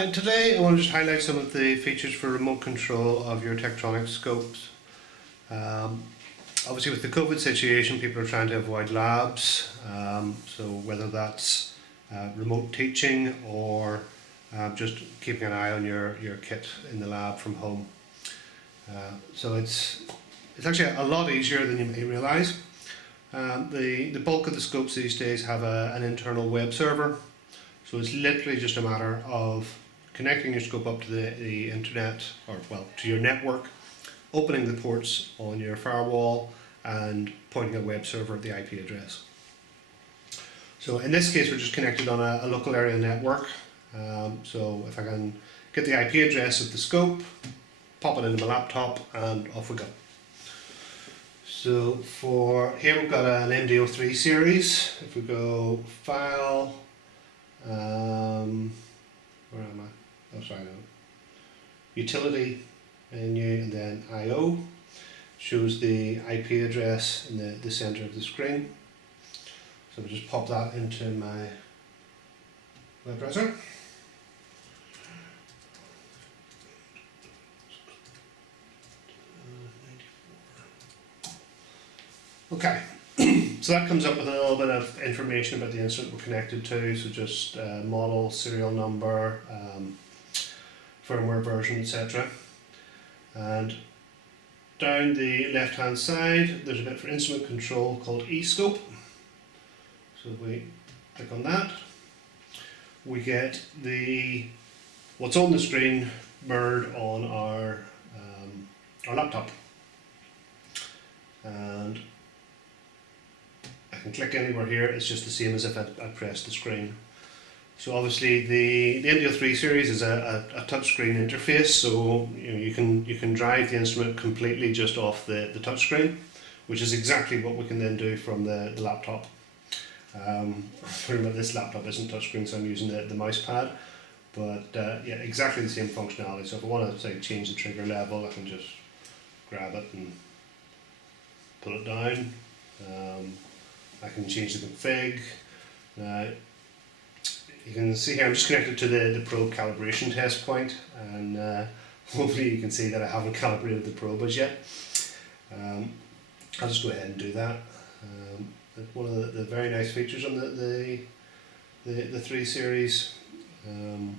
And today I want to just highlight some of the features for remote control of your Tektronix scopes. Obviously with the COVID situation, people are trying to avoid labs, so whether that's remote teaching or just keeping an eye on your kit in the lab from home. So it's actually a lot easier than you may realise. The bulk of the scopes these days have an internal web server, so it's literally just a matter of connecting your scope up to the internet, or well, to your network, opening the ports on your firewall and pointing a web server at the IP address. So in this case we're just connected on a local area network. So if I can get the IP address of the scope, pop it into my laptop and off we go. So for here we've got an MD03 series. If we go File, where am I? Oh sorry, no. Utility menu and then I/O. Shows the IP address in the center of the screen. So we'll just pop that into my web browser. Okay, so that comes up with a little bit of information about the instrument we're connected to, so just model, serial number, firmware version, etc. And down the left hand side there's a bit for instrument control called eScope. So if we click on that, we get what's on the screen mirrored on our laptop. And I can click anywhere here, it's just the same as if I pressed the screen. So obviously the MD03 series is a touchscreen interface, so you can drive the instrument completely just off the touchscreen, which is exactly what we can then do from the laptop. Remember this laptop isn't touchscreen, so I'm using the mouse pad, but yeah, exactly the same functionality. So if I want to say change the trigger level, I can just grab it and pull it down. I can change the config. You can see here I'm just connected to the probe calibration test point, and hopefully you can see that I haven't calibrated the probe as yet. I'll just go ahead and do that. One of the very nice features on the 3 series. In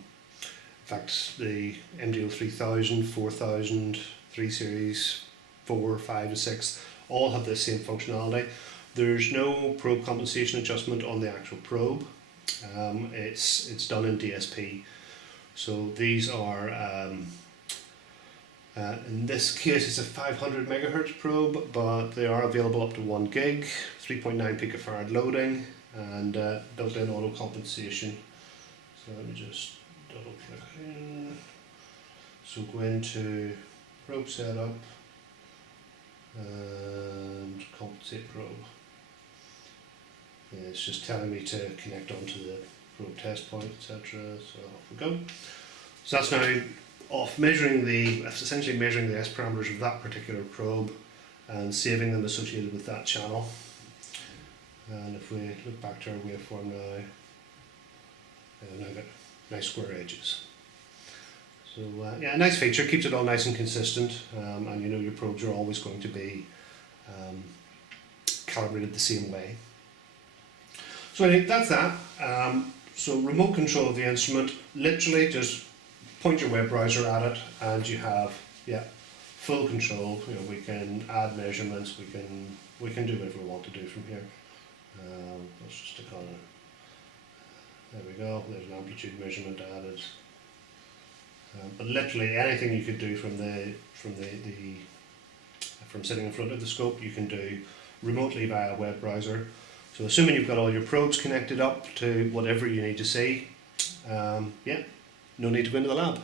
fact, the MD03,000, 4000, 3 series, 4, 5 and 6 all have the same functionality. There's no probe compensation adjustment on the actual probe. It's done in DSP. So these are, in this case it's a 500 megahertz probe, but they are available up to 1 gig, 3.9 picofarad loading, and built-in auto compensation. So let me just double click in. So go into probe setup and compensate probe. It's just telling me to connect onto the probe test point, etc. So off we go. So that's now off, that's essentially measuring the S parameters of that particular probe and saving them associated with that channel. And if we look back to our waveform now, we've now got nice square edges. So yeah, a nice feature, keeps it all nice and consistent, and you know your probes are always going to be calibrated the same way. So I think that's that. So remote control of the instrument, literally just point your web browser at it and you have full control. You know, we can add measurements, we can do whatever we want to do from here. Let's just stick on it. There we go, there's an amplitude measurement added. But literally anything you could do from sitting in front of the scope, you can do remotely via a web browser. So assuming you've got all your probes connected up to whatever you need to see, yeah, no need to go into the lab.